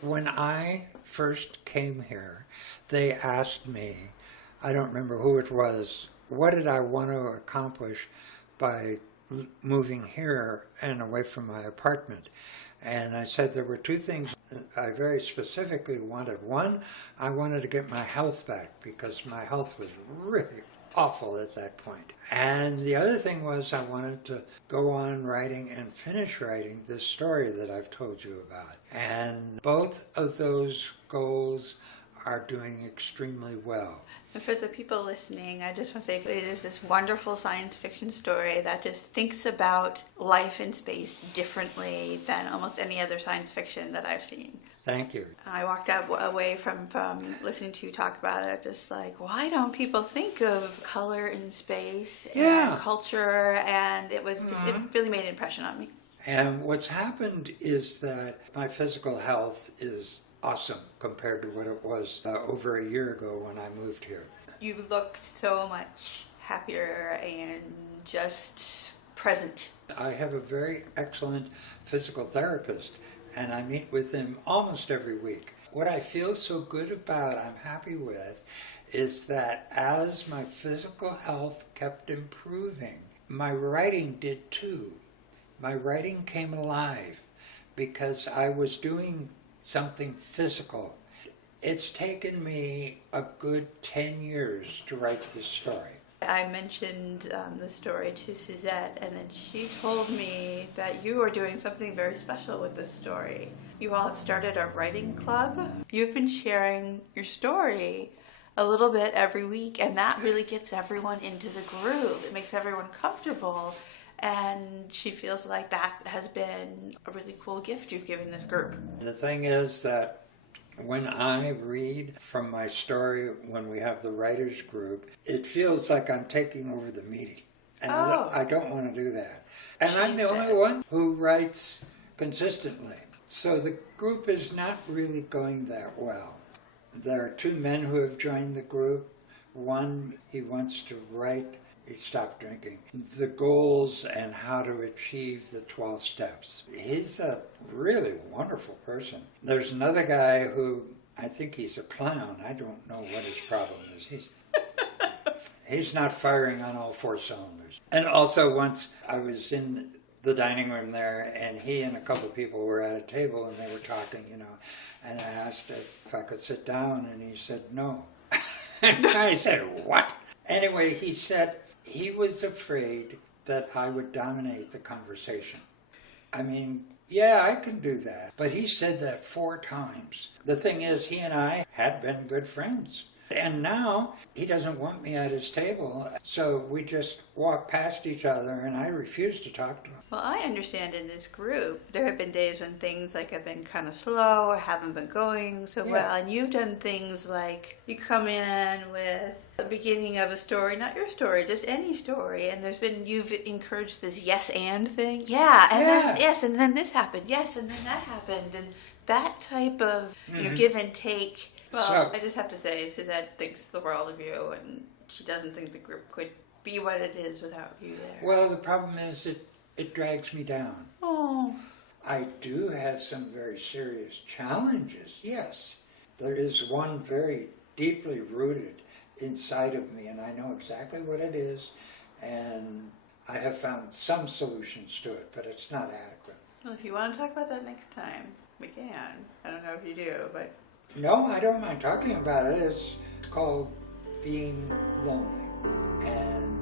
When I first came here, they asked me, I don't remember who it was, what did I want to accomplish by moving here and away from my apartment? And I said there were two things I very specifically wanted. One, I wanted to get my health back because my health was really awful at that point. And the other thing was I wanted to go on writing and finish writing this story that I've told you about. And both of those goals are doing extremely well. And for the people listening, I just want to say it is this wonderful science fiction story that just thinks about life in space differently than almost any other science fiction that I've seen. Thank you. I walked away from listening to you talk about it, just like, why don't people think of color in space and culture? And it was just, it really made an impression on me. And what's happened is that my physical health is awesome compared to what it was over a year ago when I moved here. You look so much happier and just present. I have a very excellent physical therapist, and I meet with him almost every week. What I feel so good about, I'm happy with, is that as my physical health kept improving, my writing did too. My writing came alive because I was doing something physical. It's taken me a good 10 years to write this story. I mentioned the story to Suzette, and then she told me that you are doing something very special with this story. You all have started a writing club. You've been sharing your story a little bit every week, and that really gets everyone into the groove. It makes everyone comfortable, and she feels like that has been a really cool gift you've given this group. The thing is that when I read from my story, when we have the writers group, it feels like I'm taking over the meeting. And I don't want to do that. And I'm the only one who writes consistently. So the group is not really going that well. There are two men who have joined the group. One, he wants to write, he stopped drinking, the goals and how to achieve the 12 steps. He's a really wonderful person. There's another guy who, I think he's a clown. I don't know what his problem is. He's not firing on all four cylinders. And also once I was in the dining room there, and he and a couple of people were at a table and they were talking, and I asked if I could sit down, and he said no. And I said, what? Anyway, he said he was afraid that I would dominate the conversation. I mean, yeah, I can do that. But he said that 4 times. The thing is, he and I had been good friends. And now he doesn't want me at his table, so we just walk past each other, and I refuse to talk to him. Well, I understand in this group, there have been days when things like have been kind of slow or haven't been going so well, and you've done things like you come in with the beginning of a story, not your story, just any story, and you've encouraged this yes and thing. Then yes, and then this happened, yes, and then that happened, and that type of give and take. Well, I just have to say, Suzette thinks the world of you, and she doesn't think the group could be what it is without you there. Well, the problem is it drags me down. Oh. I do have some very serious challenges, yes. There is one very deeply rooted inside of me, and I know exactly what it is, and I have found some solutions to it, but it's not adequate. Well, if you want to talk about that next time, we can. I don't know if you do, but... No, I don't mind talking about it. It's called being lonely. And